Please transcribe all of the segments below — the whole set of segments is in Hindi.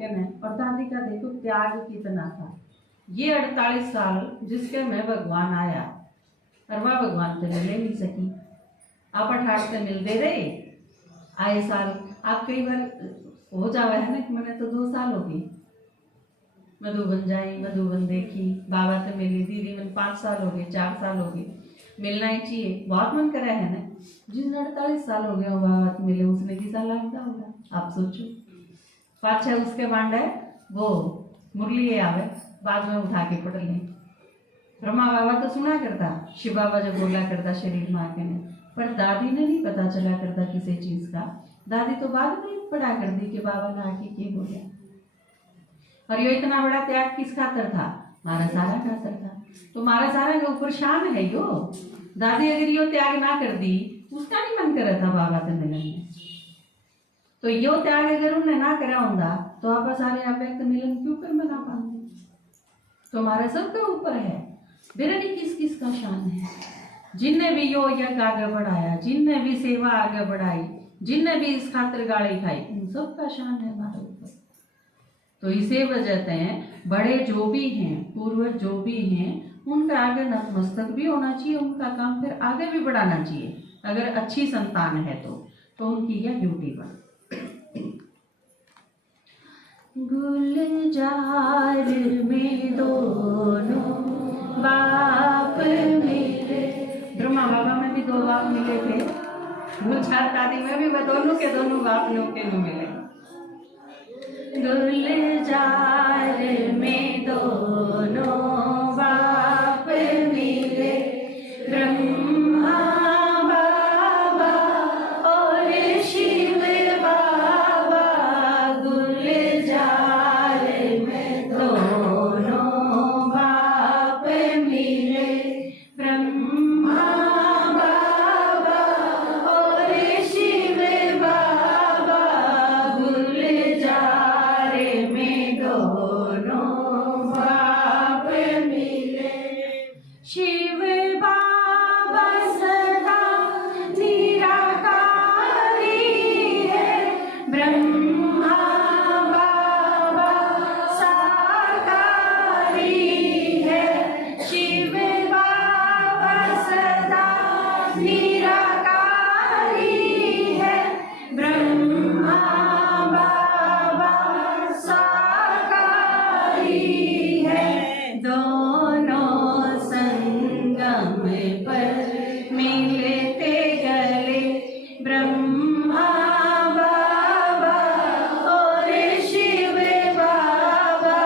होके न, और दादी का देखो त्याग कितना था। ये 48 साल जिसके में भगवान आया और वह भगवान तो मिले नहीं सकी। आप 68 से मिलते रहे आए साल। आप कई बार हो जावे है ना कि मैंने तो 2 साल हो गई मधुबन जाई, मधुबन देखी, बाबा तो मिली, दीदी मैंने 5 साल हो गए, 4 साल हो गए, मिलना ही चाहिए, बहुत मन करे है ना। जिसने 48 साल हो गया बाबा तो मिले उसने किसा लगता होगा आप सोचो। पाछे उसके बांडे वो मुरली आवे बाद में उठा के पढ़ ले। ब्रह्मा बाबा तो सुना करता, शिव बाबा जो बोला करता शरीर में आके ने, पर दादी ने नहीं पता चला करता किसी चीज का। दादी तो बाद में पढ़ा कर दी कि बाबा ने आके क्या बोला। और ये इतना बड़ा त्याग किस खातर था? मारा सारा खातर था। तो मारा सारा के ऊपर शान है यो। दादी अगर यो त्याग ना कर दी उसका नहीं मन कर था बाबा से मिलने में। तो यो त्याग अगर उन्हें ना करा होता तो आप सारे अव्यक्त मिलन क्यों कर मना पाते? तो हमारा सबके ऊपर है। बिरनी किस किस का शान है? जिनने भी यो यज्ञ आगे बढ़ाया, जिनने भी सेवा आगे बढ़ाई, जिनने भी इस खातिर गाड़ी खाई, उन सब का शान है हमारे ऊपर। तो इसे वजह से बड़े जो भी हैं, पूर्वज जो भी हैं, उनका आगे नतमस्तक भी होना चाहिए, उनका काम फिर आगे भी बढ़ाना चाहिए। अगर अच्छी संतान है तो उनकी यह ड्यूटी बन। गुलजार में दोनों बाप मिले। ब्रह्मा बाबा में भी 2 बाप मिले थे, गुलजार दादी में भी वह दोनों के दोनों बाप लोग के मिले। गुलजार में दोनों बाप मिले, ब्रह्मा बाबा और शिव बाबा। गुलजार में दोनों बाप मिले, ब्रह्मा बाबा और शिव बाबा। गुलजार में दोनों बाप मिले, शिव बाबा सदा निराकारी है, ब्रह्मा बाबा साकारी है। शिव बाबा सदा निराकारी है, ब्रह्मा बाबा साकारी है। दोनों संगम पर मिलते गले, ब्रह्मा बाबा और शिव बाबा।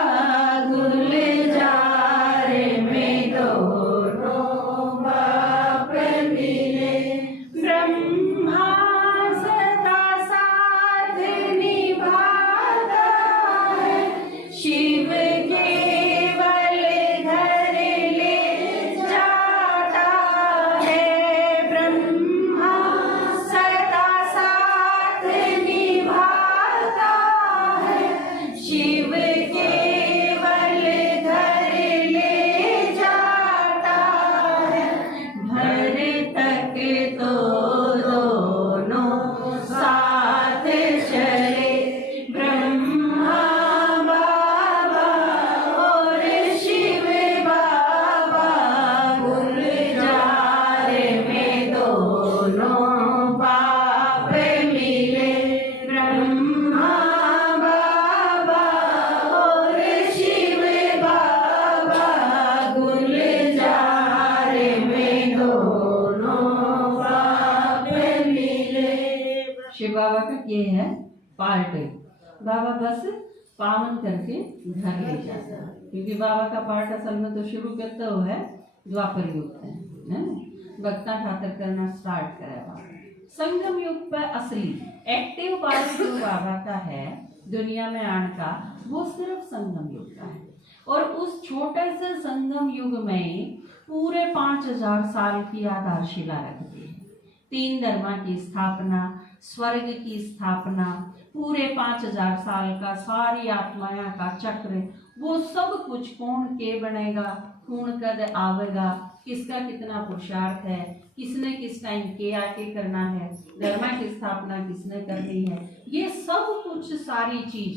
गुलजार में दोनों बाप मिले, ब्रह्मा सदा साथ निभाता है, शिव केवल घर ले जाता है। ब्रह्मा सदा साथ निभाता है, शिव केवल घर ले जाता है। भर तक तो दोनों साथ चले, ब्रह्मा बाबा और शिव बाबा। गुलजार में दोनों बाप मिले, ब्रह्मा बाबा और शिव बाबा। गुलजार में दोनों बाप मिले। शिव बाबा का ये है पार्ट। बाबा बस पावन करके घर ले जाता है, क्योंकि बाबा का पार्ट असल में तो शुरू करता हुआ है द्वापर युग से, है ना। भक्ता खातर करना स्टार्ट करे बाबा। संगम युग पर असली एक्टिव पार्ट जो बाबा का है दुनिया में आने का, वो सिर्फ संगम युग का है। और उस छोटे से संगम युग में पूरे 5000 साल की आधारशिला रखती है। 3 धर्म की स्थापना, स्वर्ग की स्थापना, पूरे 5000 साल का सारी आत्माया का चक्र, वो सब कुछ कौन के बनेगा, कौन कद आवेगा, किसका कितना पुरुषार्थ है, किसने किस टाइम के आके करना है, धर्म की स्थापना किसने करनी है, ये सब कुछ सारी चीज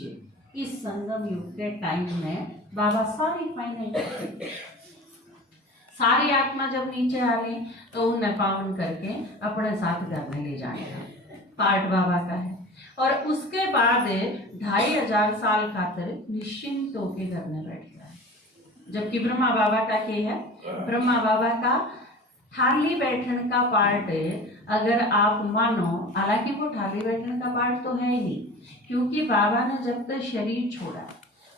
इस संगम युग के टाइम में बाबा सारी फाइनल सारी आत्मा जब नीचे आ गई तो उन्हें पावन करके अपने साथ घर में ले जाएगा। पाठ बाबा का है। और उसके बाद 2500 साल खातर निश्चिंत होके घर में बैठ गया। जबकि ब्रह्मा बाबा का क्या है, ब्रह्मा बाबा का थाली बैठन का पार्ट अगर आप मानो, हालांकि वो थाली बैठन का पार्ट तो है ही नहीं, क्योंकि बाबा ने जब तक शरीर छोड़ा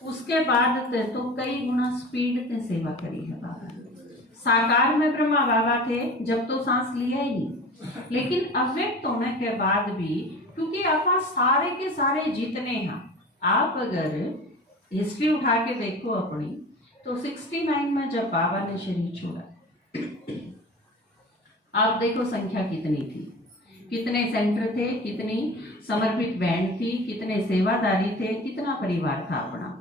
उसके बाद तो कई गुना स्पीड से सेवा करी है बाबा ने। साकार में ब्रह्मा बाबा थे जब तो सांस लिया ही नहीं, लेकिन अव्यक्त होने के बाद भी, क्योंकि आप सारे के सारे जितने हैं, आप अगर हिस्ट्री उठा के देखो अपनी, तो 69 में जब बाबा ने शरीर छोड़ा, आप देखो संख्या कितनी थी, कितने सेंटर थे, कितनी समर्पित बैंड थी, कितने सेवादारी थे, कितना परिवार था अपना।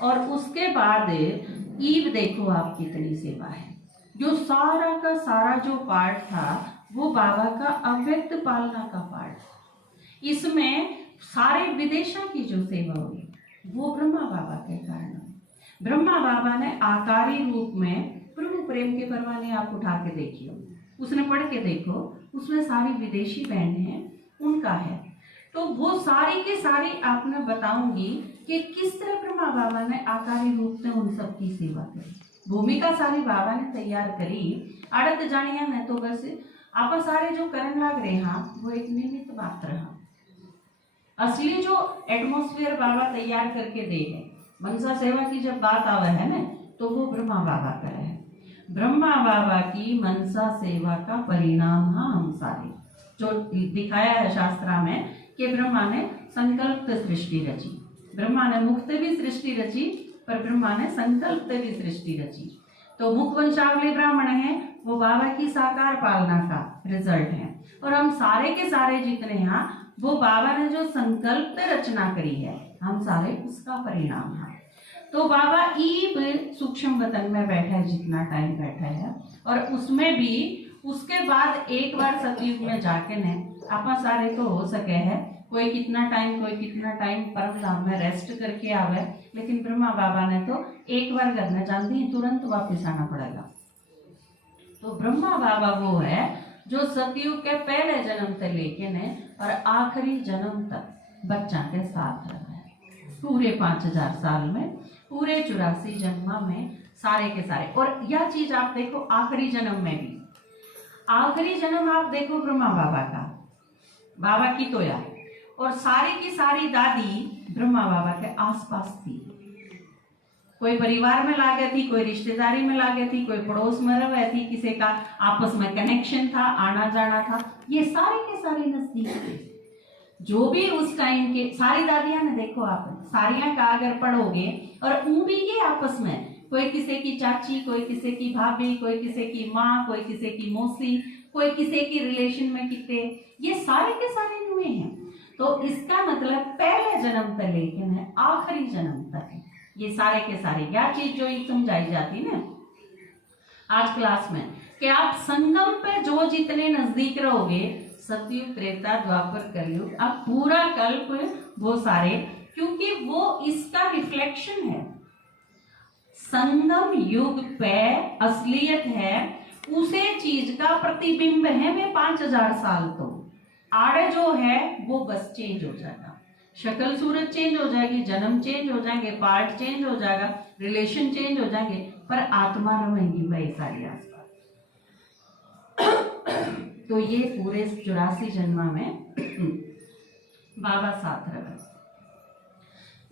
और उसके बाद ईव देखो आप कितनी सेवा है। जो सारा का सारा जो पार्ट था वो बाबा का अव्यक्त पालना का पार्ट। इसमें सारे विदेशों की जो सेवा हुई वो ब्रह्मा बाबा के कारण। ब्रह्मा बाबा ने आकारी रूप में प्रभु प्रेम के परवाने आप उठा के देखिए, उसने पढ़ के देखो, उसमें सारी विदेशी बैंड हैं उनका है। तो वो सारी के सारी आपने बताऊंगी कि किस तरह ब्रह्मा बाबा ने आकारी रूप से उन सब की सेवा करी। भूमिका सारी बाबा ने तैयार करी, आड़त जानिया ने तो बस आप सारे जो करन लग रहे हैं वो एक निमित्त मात्र है। असली जो एटमॉस्फेयर बाबा तैयार करके दे है, मनसा सेवा की जब बात आवे है ना, तो वो ब्रह्मा बाबा का है। ब्रह्मा बाबा की मनसा सेवा का परिणाम है हम सारे, जो दिखाया है शास्त्रा में कि ब्रह्मा ने संकल्प सृष्टि रची। ब्रह्मा ने मुक्त भी सृष्टि रची, पर ब्रह्मा ने संकल्प भी सृष्टि रची। तो मुख वंशावली ब्राह्मण है, वो बाबा की साकार पालना का रिजल्ट है। और हम सारे के सारे जितने हैं वो बाबा ने जो संकल्प रचना करी है, हम सारे उसका परिणाम है। तो बाबा ईब सूक्ष्म वतन में बैठा है, जितना टाइम बैठा है, और उसमें भी उसके बाद एक बार सतयुग में जाके ने आप सारे तो हो सके है, कोई कितना टाइम परम धाम में रेस्ट करके आवे, लेकिन ब्रह्मा बाबा ने तो एक बार घर में जाती ही तुरंत वापस आना पड़ेगा। तो ब्रह्मा बाबा वो है जो सतयुग के पहले जन्म से लेके ने और आखिरी जन्म तक बच्चा के साथ रहा है, पूरे 5000 साल में, पूरे 84 जन्म में सारे के सारे। और यह चीज आप देखो आखिरी जन्म में भी, आखिरी जन्म आप देखो ब्रह्मा बाबा का, बाबा की तोया, और सारी की सारी दादी ब्रह्मा बाबा के आसपास थी। कोई परिवार में लागे थी, कोई रिश्तेदारी में लागे थी, कोई पड़ोस में रह थी, किसी का आपस में कनेक्शन था, आना जाना था, ये सारे के सारे नजदीक थे। जो भी उस टाइम के सारी दादियां ने देखो आप सारियां का अगर पढ़ोगे, और वो भी ये आपस में कोई किसी की चाची, कोई किसी की भाभी, कोई किसी की माँ, कोई किसी की मौसी, कोई किसी की रिलेशन में कितने, ये सारे के सारे हुए हैं। तो इसका मतलब पहले जन्म से लेकर आखिरी जन्म तक ये सारे के सारे क्या चीज जो समझाई जाती ना आज क्लास में, कि आप संगम पे जो जितने नजदीक रहोगे, सतयुग, त्रेता, द्वापर, कलयुग, आप पूरा कल्प वो सारे, क्योंकि वो इसका रिफ्लेक्शन है। संगम युग पे असलियत है, उसे चीज का प्रतिबिंब है वे 5000 साल। तो आड़े जो है वो बस चेंज हो जाएगा, शक्ल सूरत चेंज हो जाएगी, जन्म चेंज हो जाएंगे, पार्ट चेंज हो जाएगा, रिलेशन चेंज हो जाएंगे, पर आत्मा रहेंगी वही सारी आसपास। तो ये पूरे 84 जन्म में बाबा साथ रहे।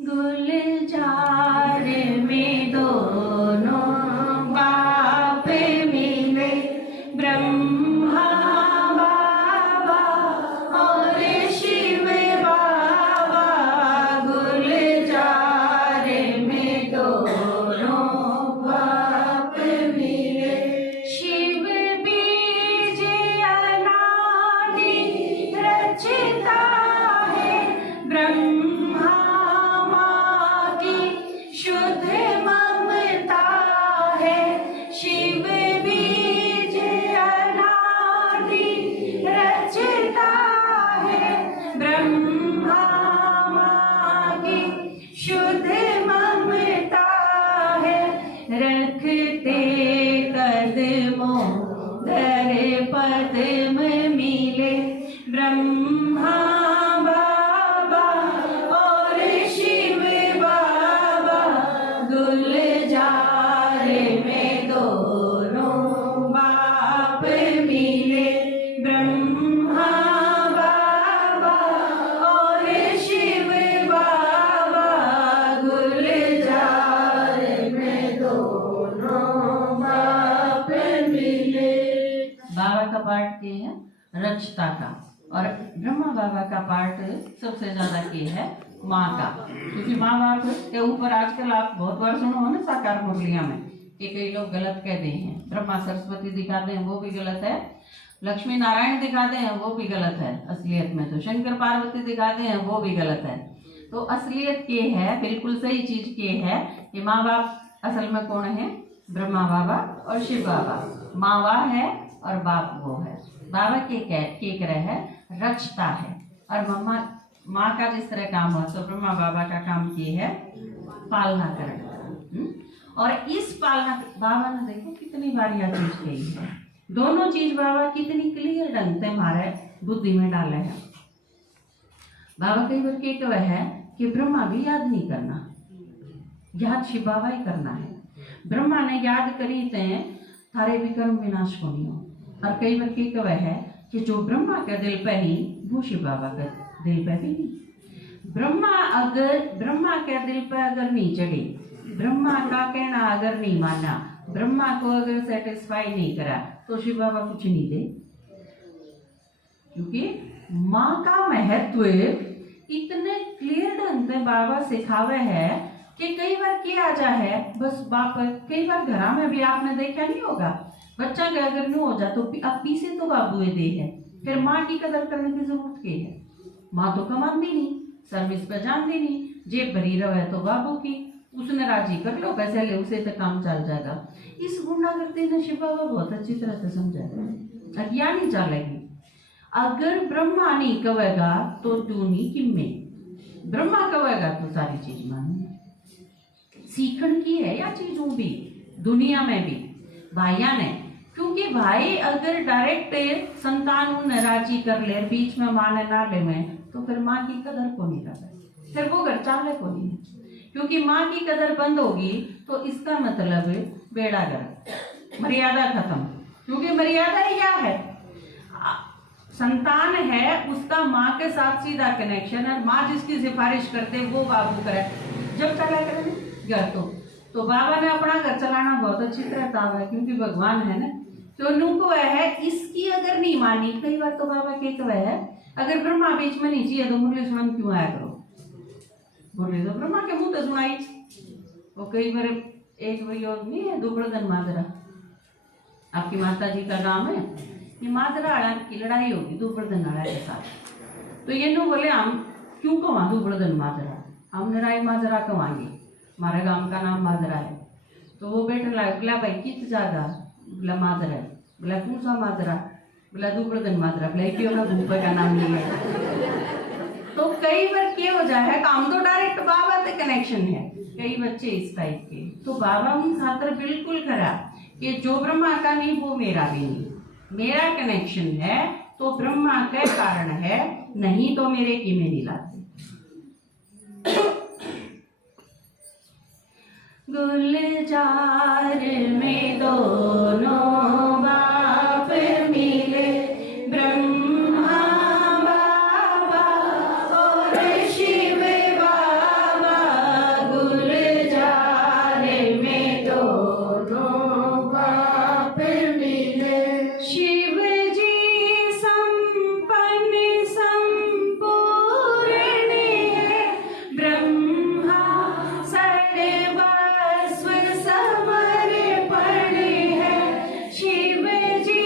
गुलजार में दोनों बाप मिले, ब्रह्मा बाबा और शिव बाबा। गुलजार में दोनों बाप मिले, शिव बीज अनादि रचता है, ब्रह्मा शुद्ध ममता है, आपत में मिले ब्रह्मा बाबा और शिव बाबा, गुलजार में दोनों बाप मिले ब्रह्मा बाबा और शिव बाबा, गुलजार में दोनों बाप मिले। बाबा का पार्ट के है रचता का, और ब्रह्मा बाबा का पार्ट सबसे ज्यादा के है माँ का, क्योंकि माँ बाप के ऊपर आजकल आप बहुत बार सुनो हो ना साकार मुरलिया में कि कई लोग गलत कहते हैं। ब्रह्मा सरस्वती दिखाते हैं वो भी गलत है, लक्ष्मी नारायण दिखाते हैं वो भी गलत है असलियत में, तो शंकर पार्वती दिखाते हैं वो भी गलत है। तो असलियत के है, बिल्कुल सही चीज के है कि माँ बाप असल में कौन है? ब्रह्मा बाबा और शिव बाबा। माँ वह है और बाप वो है। बाबा के रह है रचता है, और मम्मा माँ का जिस तरह काम हुआ तो ब्रह्मा बाबा का काम किए है पालना करना। और इस पालना बाबा ने देखो कितनी बार यह चीज कही है, दोनों चीज बाबा कितनी क्लियर ढंग से हमारे बुद्धि में डाले हैं। बाबा कई बार के कहे है कि ब्रह्मा भी याद नहीं करना, याद शिव बाबा ही करना है। ब्रह्मा ने याद करी थे थारे विक्रम विनाश को नहीं हो, और कई बार के कहे है कि जो ब्रह्मा के दिल पे ही वो शिव बाबा के दिल पे भी नहीं। ब्रह्मा के दिल पे अगर नहीं चढ़े, ब्रह्मा का कहना अगर नहीं माना, ब्रह्मा को अगर सेटिस्फाई नहीं करा तो शिव बाबा कुछ नहीं दे, क्योंकि माँ का महत्व इतने क्लियर ढंग से बाबा सिखावे है कि कई बार क्या आ जाए बस बाप, कई बार घर में भी आपने देखा नहीं होगा, बच्चा के अगर नहीं हो जा तो अब पीछे तो बाबू दे है, फिर माँ की कदर करने की जरूरत क्या है? माँ तो कमाती नहीं, सर्विस पे जानती नहीं, जेब भरी रहे तो बाबू की, उसने राजी कर लो पैसे ले, उसे तो काम चल जाएगा। इस गुंडागर्दी ने शिव बाबा बहुत अच्छी तरह से समझा, अब या नहीं चलेगी। अगर ब्रह्मा नहीं कहेगा तो तू नहीं किम्मे, ब्रह्मा कहेगा तो सारी चीज मानी। सीखण की है या चीजों भी दुनिया में भी भाइया ने, क्योंकि भाई अगर डायरेक्ट संतान उन्हें राजी कर ले, बीच में माँ ने ना ले में, तो फिर माँ की कदर को नहीं रहे, फिर वो घर चाले को नहीं, क्योंकि माँ की कदर बंद होगी तो इसका मतलब बेड़ा गर्क, मर्यादा खत्म। क्योंकि मर्यादा क्या है? संतान है उसका माँ के साथ सीधा कनेक्शन, और माँ जिसकी सिफारिश करते वो बाबू करे, जब चला करे घर तो बाबा ने अपना घर चलाना बहुत अच्छी तरह ताव है, क्योंकि भगवान है ना, तो नुको है इसकी अगर नहीं मानी। कई बार तो बाबा के कहे है अगर ब्रह्मा बीच में नहीं चाहिए तो मुरली सुन क्यों आया करो, मुरली तो ब्रह्मा के मुंह तो सुनाई। वो कई बार एक भाई और नहीं है दुबड़दन माजरा, आपकी माता जी का नाम है, ये माजरा आड़ा की लड़ाई होगी दुबड़दन आड़ा के साथ, तो ये नो बोले हम क्यों कमा दुबड़दन माजरा, हमने राय माजरा कमाएंगे, हमारे गांव का नाम माजरा है। तो वो बेटा बोला भाई कित जागा, बोला माजरा है, बोला कौन सा माजरा, बोला दुबड़दन माजरा, बोला क्यों अपना भूपा का नाम लिया। तो कई बार क्या हो जाए काम तो डायरेक्ट बाबा से कनेक्शन है, कई बच्चे इस टाइप के, तो बाबा उन खातर बिल्कुल करा कि जो ब्रह्मा का नहीं वो मेरा भी नहीं, मेरा कनेक्शन है तो ब्रह्मा के कारण है, नहीं तो मेरे की में नहीं लाते। गुलजार में दोनों बाप मिले ब्रह्मा बाबा और शिव बाबा, गुलजार में दोनों बाप मिले। शिव जी संपन्न संपूर्ण है, ब्रह्मा सर्व समर्पण है। शिव जी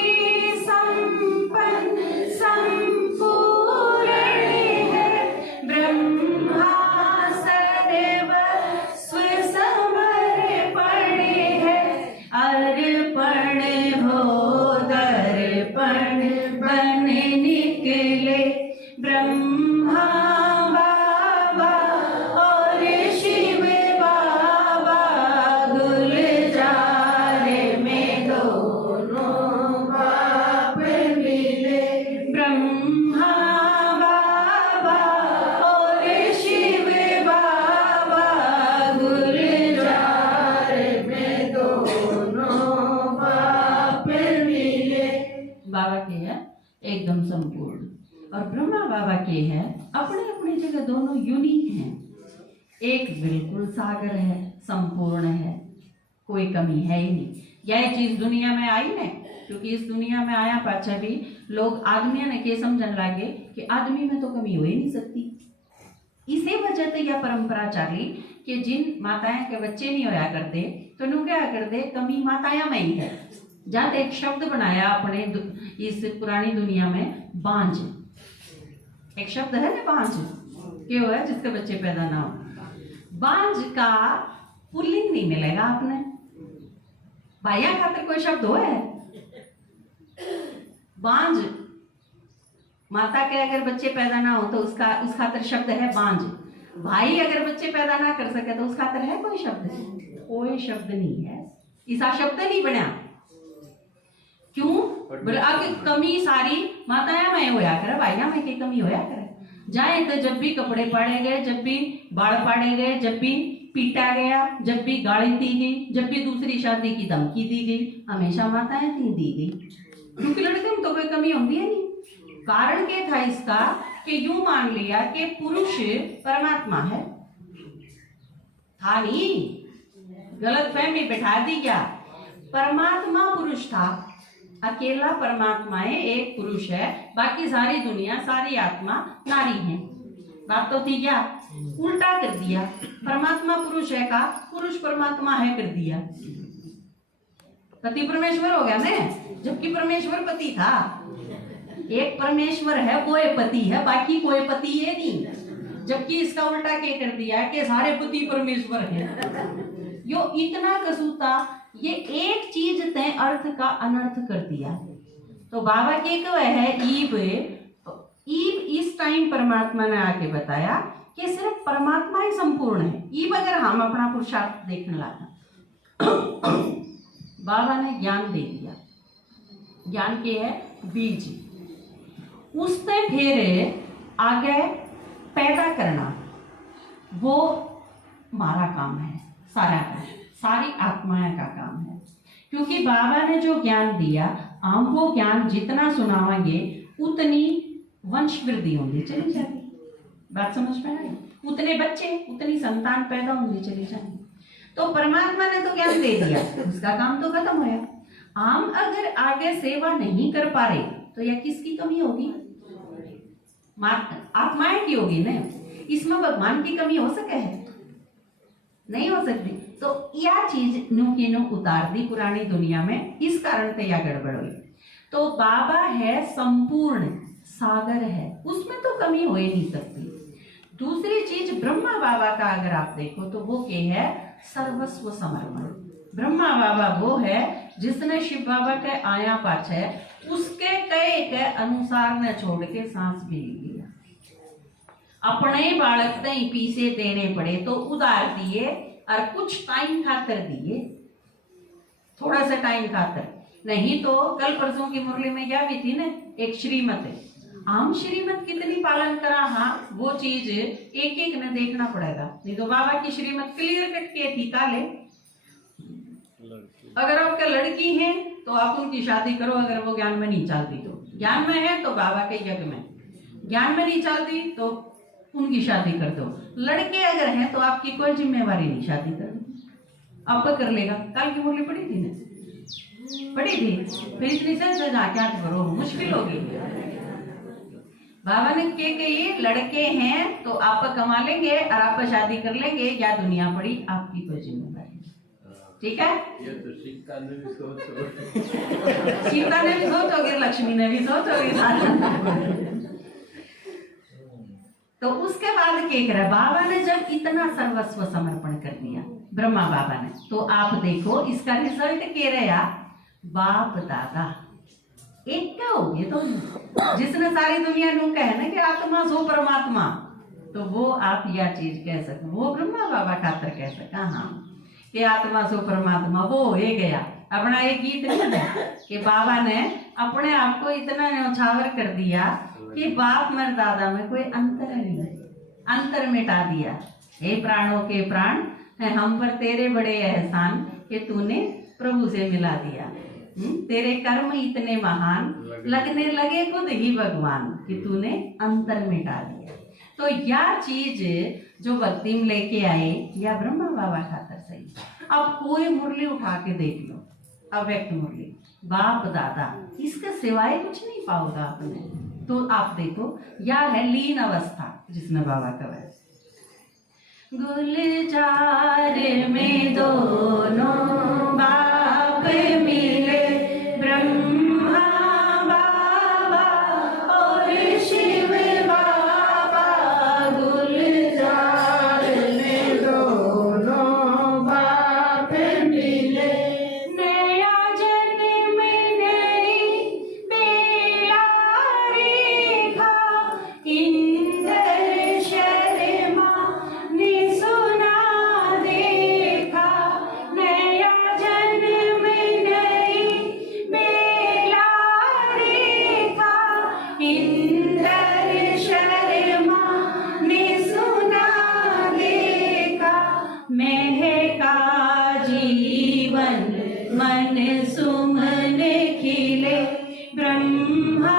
ये है, अपने अपनी जगह दोनों यूनिक हैं। एक बिल्कुल सागर है, संपूर्ण है, कोई कमी है ही नहीं। यह चीज दुनिया में आई ने, क्योंकि इस दुनिया में आया पाछा भी लोग आदमी ने के समझन लगे कि आदमी में तो कमी हो ही नहीं सकती। इसी वजह से यह परंपरा चली कि जिन माताएं के बच्चे नहीं होया करते तो नु क्या करते, कमी माताया में ही है। जब एक शब्द बनाया अपने इस पुरानी दुनिया में, बांझ, एक शब्द है ना बांझ, क्यों है जिसके बच्चे पैदा ना हो। बांझ का पुल्लिंग नहीं मिलेगा आपने, भाइया खातिर कोई शब्द हो है? बांझ, माता के अगर बच्चे पैदा ना हो तो उसका उस खातिर शब्द है बांझ। भाई अगर बच्चे पैदा ना कर सके तो उस खातिर है कोई शब्द? कोई शब्द नहीं है, ऐसा शब्द नहीं बना। क्यों? बोले आगे कमी सारी माताया में होया करे, भाइया में की कमी होया करे। जाए तो जब भी कपड़े पाड़े गए, जब भी बाल पाड़े गए, जब भी पीटा गया, जब भी गाली दी गई, जब भी दूसरी शादी की धमकी दी गई, हमेशा माताएं थी दी गई, क्योंकि लड़के में तो कोई कमी होती है नहीं। कारण क्या था इसका कि यूं मान लिया कि पुरुष परमात्मा है, था नहीं, गलत फहमी बैठा दी क्या? परमात्मा पुरुष था, अकेला परमात्मा है, एक पुरुष है, बाकी सारी दुनिया सारी आत्मा नारी है। बात तो थी क्या? उल्टा कर दिया, परमात्मा पुरुष है का पुरुष परमात्मा है कर दिया, पति परमेश्वर हो गया ना, जबकि परमेश्वर पति था। एक परमेश्वर है वो एक पति है, बाकी कोई पति है नहीं। जबकि इसका उल्टा क्या कर दिया कि सारे पति परमेश्वर हैं। यो इतना कसूता, ये एक चीज तय अर्थ का अनर्थ कर दिया। तो बाबा के कह है ईब इस टाइम परमात्मा ने आके बताया कि सिर्फ परमात्मा ही संपूर्ण है। ईब अगर हम अपना पुरुषार्थ देखने लगा, बाबा ने ज्ञान दे दिया, ज्ञान के है बीज, उससे फिर आगे पैदा करना वो हमारा काम है, सारा काम, सारी आत्माएं का काम है। क्योंकि बाबा ने जो ज्ञान दिया, हम वो ज्ञान जितना सुनावांगे उतनी वंश वृद्धि होगी चली जाएगी। बात समझ में आई? उतने बच्चे, उतनी संतान पैदा होंगी चली जाएंगी। तो परमात्मा ने तो ज्ञान दे दिया, उसका काम तो खत्म होया। हम अगर आगे सेवा नहीं कर पा रहे तो यह किसकी कमी होगी? आत्माएं की होगी ना। इसमें भगवान की कमी हो सके है? नहीं हो सकती। तो यह चीज नु की नु उतार दी पुरानी दुनिया में, इस कारण से यह गड़बड़ हुई। तो बाबा है संपूर्ण, सागर है, उसमें तो कमी हो ही नहीं सकती। दूसरी चीज ब्रह्मा बाबा का अगर आप देखो तो वो क्या है? सर्वस्व समर्पण। ब्रह्मा बाबा वो है जिसने शिव बाबा के आया पाछे उसके कहे के अनुसार न छोड़ के सांस भी लिया। अपने बालक ने पीछे देने पड़े तो उधार दिए, और कुछ टाइम खातर दिए, थोड़ा सा टाइम खातर। नहीं तो कल परसों की मुरली में क्या भी थी ना, एक श्रीमत है, हम श्रीमत कितनी पालन करा, हाँ वो चीज एक एक ने देखना पड़ेगा। नहीं तो बाबा की श्रीमत क्लियर कट के थी काले, अगर आपका लड़की है तो आप उनकी शादी करो, अगर वो ज्ञान में नहीं चलती तो। ज्ञान में है तो बाबा के यज्ञ में, ज्ञान में नहीं चलती तो उनकी शादी कर दो। लड़के अगर हैं तो आपकी कोई जिम्मेवारी नहीं, शादी करनी आपका कर लेगा। कल की मुरली पड़ी थी ना, पड़ी थी, फिर इतनी से क्या करो, मुश्किल होगी। बाबा ने ये लड़के हैं तो आप कमा लेंगे और आप शादी कर लेंगे, या दुनिया पड़ी आपकी कोई जिम्मेवारी। ठीक है, ये तो सीता ने भी सोचो, सीता ने भी सोचोगे, लक्ष्मी ने भी सोचोगे। तो उसके बाद क्या करा बाबा ने? जब इतना सर्वस्व समर्पण कर दिया ब्रह्मा बाबा ने, तो आप देखो इसका रिजल्ट क्या रहा? बाप दादा एक क्या हो गए। तो जिसने सारी दुनिया नू कहे ना कि आत्मा सो परमात्मा, तो वो आप यह चीज कह सको, वो ब्रह्मा बाबा खातर कह सका हाँ कि आत्मा सो परमात्मा, वो हो गया। अपना एक गीत नहीं है कि बाबा ने अपने आप को इतना न्यौछावर कर दिया कि बाप मर दादा में कोई अंतर नहीं, अंतर मिटा दिया। हे प्राणों के प्राण, हम पर तेरे बड़े एहसान कि तूने प्रभु से मिला दिया। तेरे कर्म इतने महान, लगने लगे खुद ही भगवान कि तूने अंतर में डाल दिया। तो यह चीज जो भक्ति में लेके आए या ब्रह्मा बाबा खातर सही। अब कोई मुरली उठा के देख लो, अव्यक्त मुरली, बाप दादा, इसके सिवाय कुछ नहीं पाओगा आपने। तो आप देखो, यह है लीन अवस्था जिसमें बाबा का है। गुलजार में दोनों बाप मिले, ब्रह्मा बाबा और शिव बाबा। गुलजार में दोनों बाप मिले, नया जन्म नई बेला रेखा, इंद्र शर्मा ने सुना देखा। नया जन्म नई बेला रेखा, इंद्र शर्मा ने सुना देखा। महका जीवन मन सुमन खिले, ब्रह्मा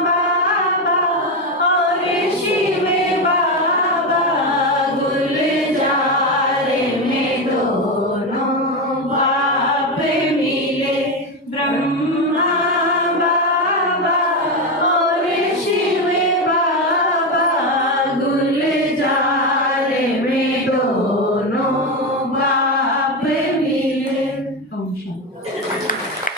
बाबा और शिव बाबा। गुलजार में दोनों बाप मिले, ब्रह्मा बाबा और शिव बाबा। गुलजार में दोनों बाप मिले। ओम शांति।